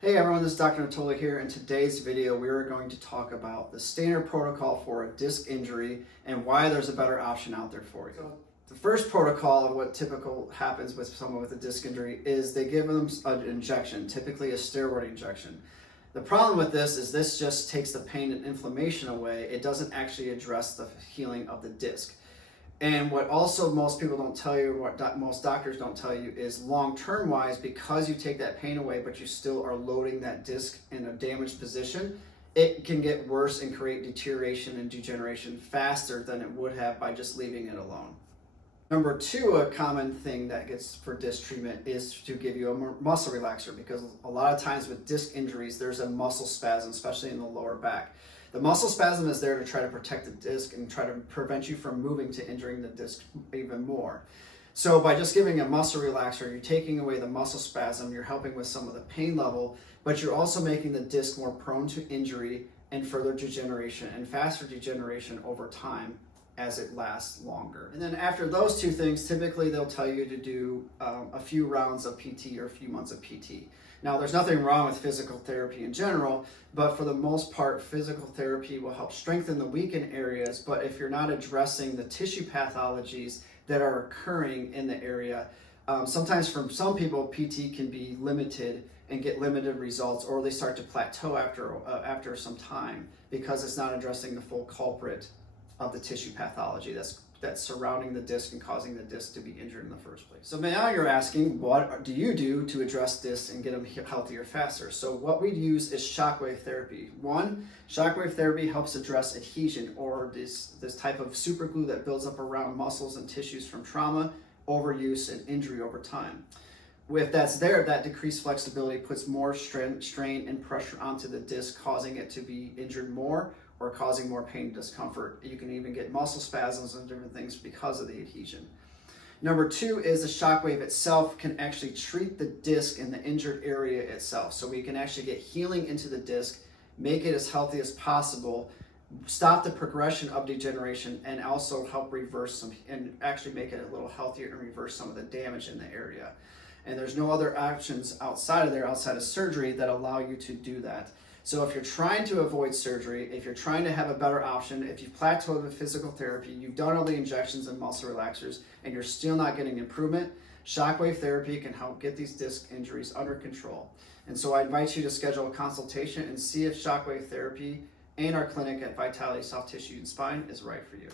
Hey everyone, this is Dr. Natoli here. In today's video, we are going to talk about the standard protocol for a disc injury and why there's a better option out there for you. The first protocol of what typical happens with someone with a disc injury is they give them an injection, typically a steroid injection. The problem with this just takes the pain and inflammation away. It doesn't actually address the healing of the disc. And what also most people don't tell you, what most doctors don't tell you, is long-term wise, because you take that pain away, but you still are loading that disc in a damaged position, it can get worse and create deterioration and degeneration faster than it would have by just leaving it alone. Number two, a common thing that gets for disc treatment is to give you a muscle relaxer, because a lot of times with disc injuries, there's a muscle spasm, especially in the lower back. The muscle spasm is there to try to protect the disc and try to prevent you from moving to injuring the disc even more. So by just giving a muscle relaxer, you're taking away the muscle spasm, you're helping with some of the pain level, but you're also making the disc more prone to injury and further degeneration and faster degeneration over time as it lasts longer. And then after those two things, typically they'll tell you to do a few rounds of PT or a few months of PT. Now, there's nothing wrong with physical therapy in general, but for the most part, physical therapy will help strengthen the weakened areas, but if you're not addressing the tissue pathologies that are occurring in the area, sometimes for some people, PT can be limited and get limited results, or they start to plateau after some time because it's not addressing the full culprit of the tissue pathology that's surrounding the disc and causing the disc to be injured in the first place. So now you're asking, what do you do to address this and get them healthier faster? So what we use is shockwave therapy. One, shockwave therapy helps address adhesion, or this type of super glue that builds up around muscles and tissues from trauma, overuse, and injury over time. If that's there, that decreased flexibility puts more strain and pressure onto the disc, causing it to be injured more or causing more pain and discomfort. You can even get muscle spasms and different things because of the adhesion. Number two is the shockwave itself can actually treat the disc in the injured area itself. So we can actually get healing into the disc, make it as healthy as possible, stop the progression of degeneration, and also help reverse some, and actually make it a little healthier and reverse some of the damage in the area. And there's no other options outside of surgery that allow you to do that. So if you're trying to avoid surgery, if you're trying to have a better option, if you've plateaued with physical therapy, you've done all the injections and muscle relaxers, and you're still not getting improvement, shockwave therapy can help get these disc injuries under control. And so I invite you to schedule a consultation and see if shockwave therapy and our clinic at Vitality Soft Tissue and Spine is right for you.